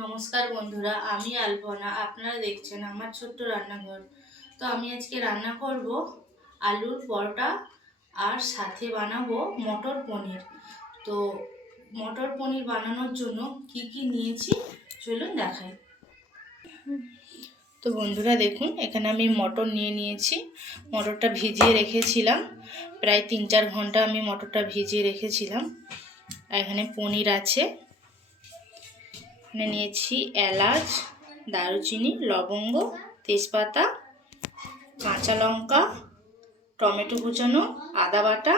নমস্কার বন্ধুরা, আমি আলপনা। আপনারা দেখছেন আমার ছোট্ট রান্নাঘর। তো আমি আজকে রান্না করব আলুর পরোটা আর সাথে বানাবো মটর পনির। তো মটর পনির বানানোর জন্য কি কি নিয়েছি চলুন দেখাই। তো বন্ধুরা দেখুন, এখানে আমি মটর নিয়েছি। মটরটা ভিজিয়ে রেখেছিলাম, প্রায় 3-4 ঘন্টা আমি মটরটা ভিজিয়ে রেখেছিলাম। আর এখানে পনির আছে। এখানে নিয়েছি এলাচ, দারুচিনি, লবঙ্গ, তেজপাতা, কাঁচা লঙ্কা, টমেটো কুচানো, আদা বাটা,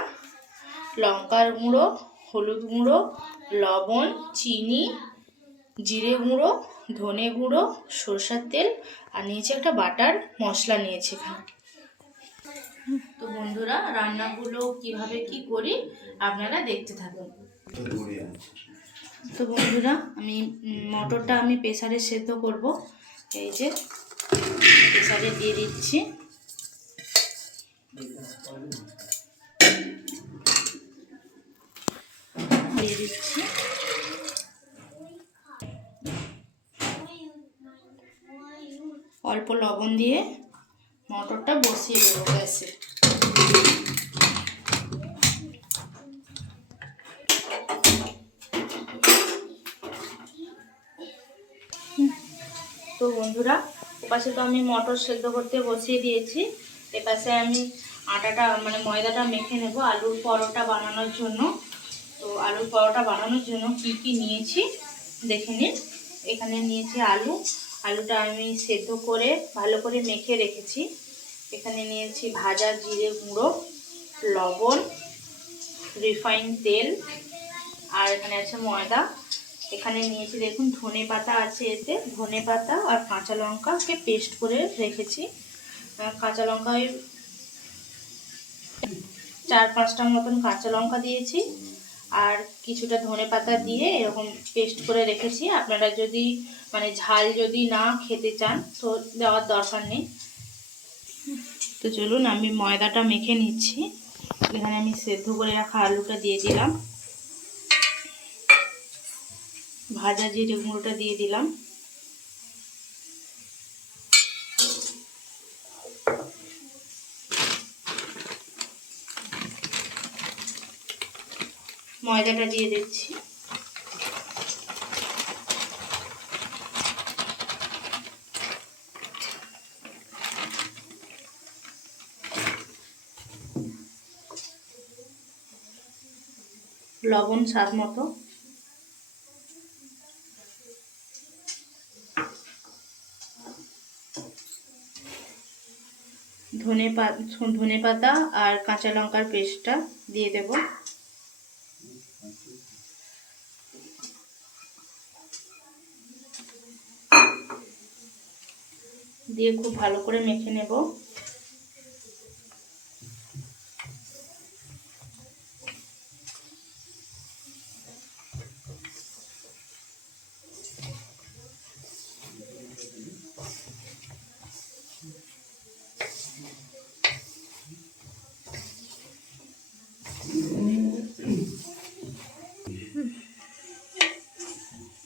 লঙ্কার গুঁড়ো, হলুদ গুঁড়ো, লবণ, চিনি, জিরে গুঁড়ো, ধনে গুঁড়ো, সরষের তেল, আর নিয়েছি একটা বাটার মশলা নিয়েছি এখানে। তো বন্ধুরা, রান্নাগুলো কিভাবে কি করি আপনারা দেখতে থাকুন। তো বন্ধুরা, আমি মটরটা প্রেসারে সেদ্ধ করব। এই যে প্রেসারে দিয়ে দিচ্ছি। অল্প লবণ দিয়ে মটরটা বসিয়ে দেবো গ্যাসে। তো বন্ধুরা, ওপাশে তো আমি মটর সেদ্ধ করতে বসিয়ে দিয়েছি। এপাশে আমি আটাটা ময়দাটা মেখে নেব আলুর পরোটা বানানোর জন্য। তো আলুর পরোটা বানানোর জন্য কি কি নিয়েছি দেখে নিন। এখানে নিয়েছি আলুটা আমি সেদ্ধ করে ভালো করে মেখে রেখেছি। এখানে নিয়েছি ভাজা জিরে গুঁড়ো, লবণ, রিফাইন তেল, আর এখানে আছে ময়দা। এখানে নিয়েছি দেখুন ধনে পাতা আছে, এতে ধনে পাতা আর কাঁচা লঙ্কাকে পেস্ট করে রেখেছি। কাঁচা লঙ্কায় 4-5টা মতন কাঁচা লঙ্কা দিয়েছি, আর কিছুটা ধনে পাতা দিয়ে এরকম পেস্ট করে রেখেছি। আপনারা যদি ঝাল যদি না খেতে চান তো দেওয়ার দরকার নেই। তো চলুন আমি ময়দাটা মেখে নিচ্ছি। এখানে আমি সেদ্ধ করে রাখা আলুটা দিয়ে দিলাম, ভাজা জিরে গুঁড়োটা দিয়ে দিলাম, ময়দাটা দিয়ে দিচ্ছি, লবণ স্বাদ মতো, ধনে পাতা আর কাঁচা লঙ্কার পেস্টটা দিয়ে দেব। দিয়ে খুব ভালো করে মেখে নেব।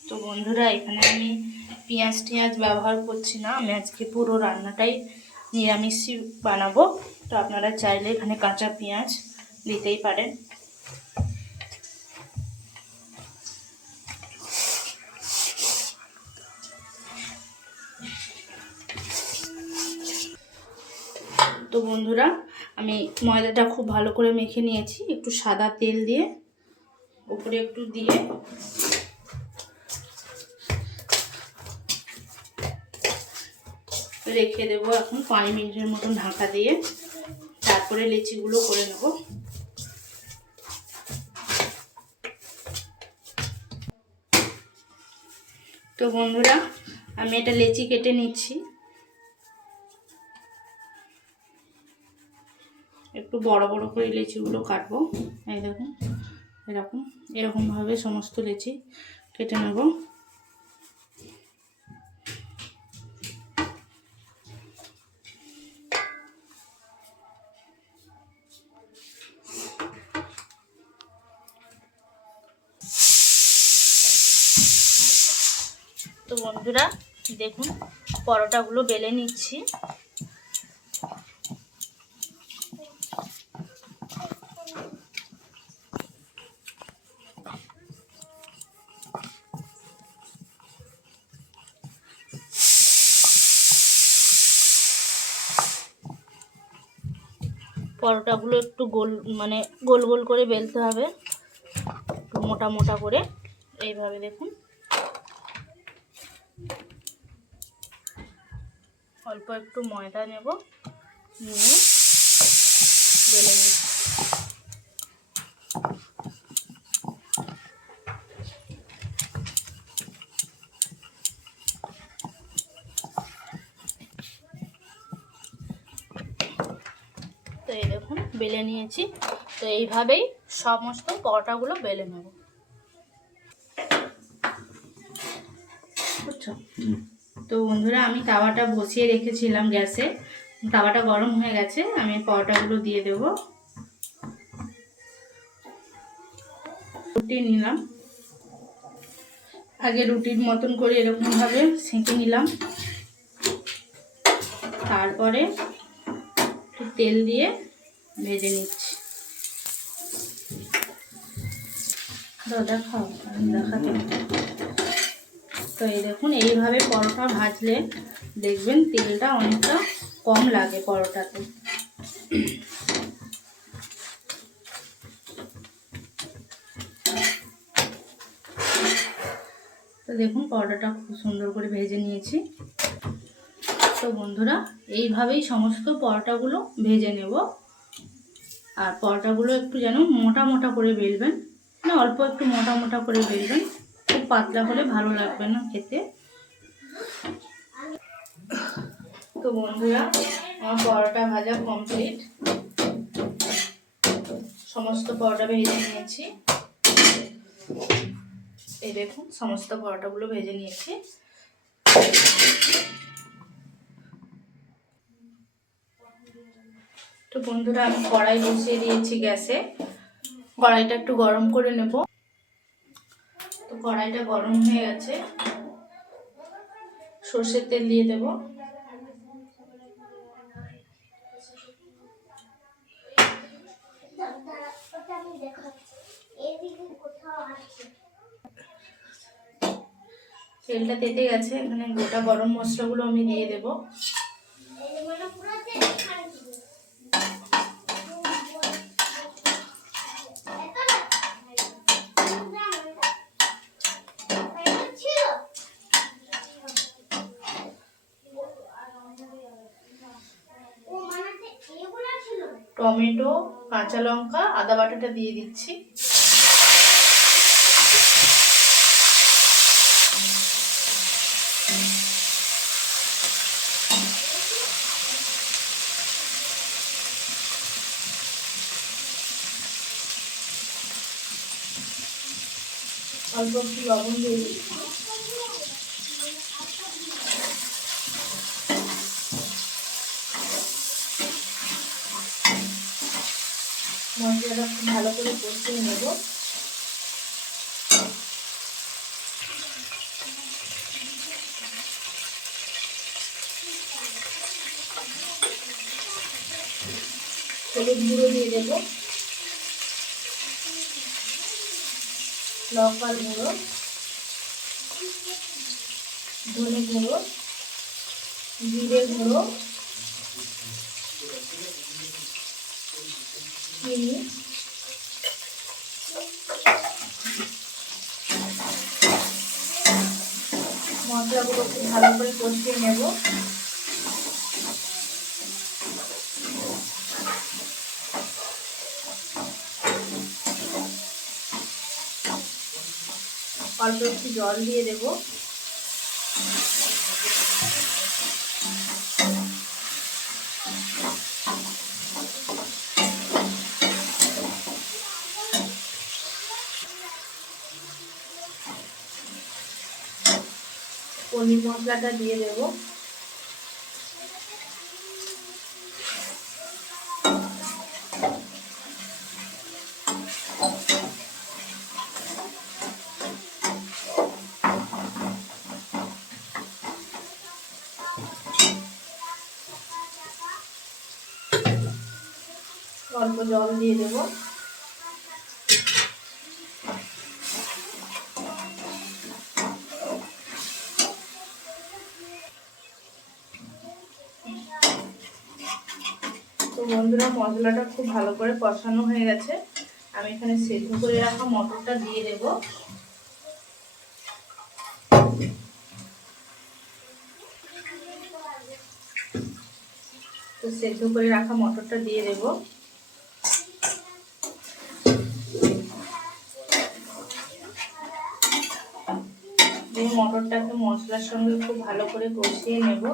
তো বন্ধুরা, এখানে আমি পেঁয়াজ ব্যবহার করছি না। আমি আজকে পুরো রান্নাটাই নিরামিষই বানাবো। তো আপনারা চাইলে এখানে কাঁচা পেঁয়াজ দিতেই পারেন। তো বন্ধুরা, আমি ময়দাটা খুব ভালো করে মেখে নিয়েছি। একটু সাদা তেল দিয়ে উপরে একটু দিয়ে রেখে দেবো এখন 5 মিনিটের মতন ঢাকা দিয়ে। তারপরে লেচিগুলো করে নেব। তো বন্ধুরা, আমি এটা লেচি কেটে নিচ্ছি। একটু বড় বড় করে লেচিগুলো কাটবো। এই দেখুন, এরকমভাবে সমস্ত লেচি কেটে নেব। তো বন্ধুরা দেখুন পরোটাগুলো বেলে নিচ্ছি। পরোটাগুলো একটু গোল গোল গোল করে বেলতে হবে, একটু মোটা মোটা করে। এইভাবে দেখুন অল্প একটু ময়দা নেব, নিয়ে বেলে নিচ্ছি। তো এই দেখুন বেলে নিয়েছি। তো এইভাবেই সমস্ত পরোটাগুলো বেলে নেব, বুঝছো? তো বন্ধুরা আমি তাওয়াটা বসিয়ে রেখেছিলাম গ্যাসে, তাওয়াটা গরম হয়ে গেছে। আমি পরোটাগুলো দিয়ে দেব। রুটি নিলাম, আগে রুটির মতন করে এরকমভাবে সেঁকে নিলাম, তারপরে একটু তেল দিয়ে ভেজে নিচ্ছি। দেখাও, দেখাতে। তো এই দেখুন এইভাবে পরোটা ভাজলে দেখবেন তেলটা অনেকটা কম লাগে পরোটাতে। তো দেখুন পরোটাটা খুব সুন্দর করে ভেজে নিয়েছি। তো বন্ধুরা এইভাবেই সমস্ত পরোটাগুলো ভেজে নেব। আর পরোটাগুলো একটু যেন মোটা মোটা করে বেলবেন, না অল্প একটু মোটা মোটা করে বেলবেন, খুব পাতলা হলে ভালো লাগবে না খেতে। তো বন্ধুরা আমার পরোটা ভাজা কমপ্লিট, সমস্ত পরোটা ভেজে নিয়েছি। এই দেখুন সমস্ত পরোটাগুলো ভেজে নিয়েছি। তো বন্ধুরা আমি কড়াই বসিয়ে দিয়েছি গ্যাসে, কড়াইটা একটু গরম করে নেব। তো কড়াইটা গরম হয়ে গেছে, সর্ষের তেল দিয়ে দেব। তেলটা তেতে গেছে, এখানে গোটা গরম মশলাগুলো আমি দিয়ে দেব। টমেটো, কাঁচা লঙ্কা, আদা বাটাটা দিয়ে দিচ্ছি। অল্প একটু লবণ দিয়ে দিচ্ছি। মশলাটা খুব ভালো করে কষিয়ে নেব। হলুদ গুঁড়ো দিয়ে দেব, লঙ্কার গুঁড়ো, ধনে গুঁড়ো, জিরে গুঁড়ো, চিনি, মশলাগুলো খুব ভালো করে কষিয়ে নেব। অল্প একটু জল দিয়ে দেব। পনির মশলাটা দিয়ে দেব। অল্প জল দিয়ে দেব। তো বন্ধুরা, মশলাটা খুব ভালো করে কষানো হয়ে গেছে। আমি এখানে সেদ্ধ করে রাখা মটরটা দিয়ে দেব। তো সেদ্ধ করে রাখা মটরটা দিয়ে দেব। দিয়ে মটরটাকে মশলার সঙ্গে খুব ভালো করে কষিয়ে নেব।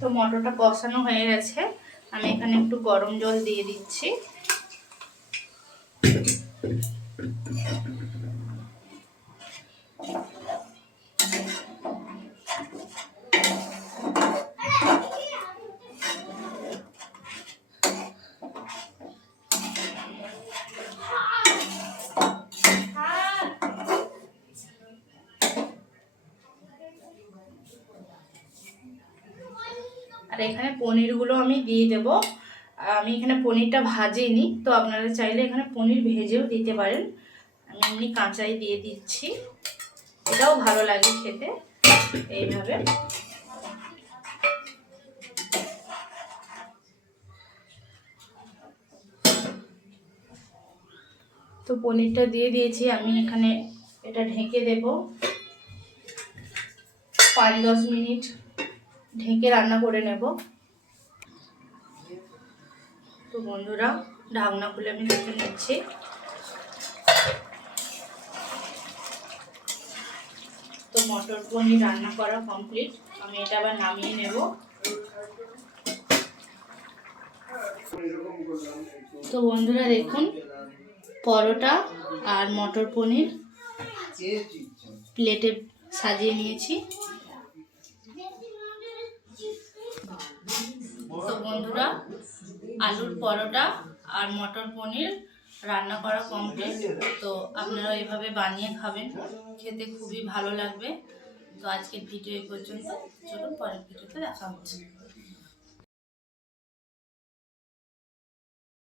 তো মটরটা কষানো হয়ে গেছে, আমি এখানে একটু গরম জল দিয়ে দিচ্ছি। আর এখানে পনিরগুলো আমি দিয়ে দেব। আমি এখানে পনিরটা ভাজিনি, তো আপনারা চাইলে এখানে পনির ভেজেও দিতে পারেন। আমি এমনি কাঁচাই দিয়ে দিচ্ছি, এটাও ভালো লাগে খেতে এইভাবে। তো পনিরটা দিয়ে দিয়েছি, আমি এখানে এটা ঢেকে দেব। 5-10 মিনিট ঢেকে রান্না করে নেব। তো বন্ধুরা, ঢাকনা খুলে আমি দেখে নিচ্ছি। তো মটর পনির রান্না করা কমপ্লিট, আমি এটা আবার নামিয়ে নেব। তো বন্ধুরা দেখুন, পরোটা আর মটর পনির প্লেটে সাজিয়ে নিয়েছি। তো বন্ধুরা, আলুর পরোটা আর মটর পনির রান্না করা কমপ্লিট। তো আপনারা এভাবে বানিয়ে খাবেন, খেতে খুবই ভালো লাগবে। তো আজকের ভিডিও এই পর্যন্ত, চলুন পরের ভিডিওতে দেখা হচ্ছে।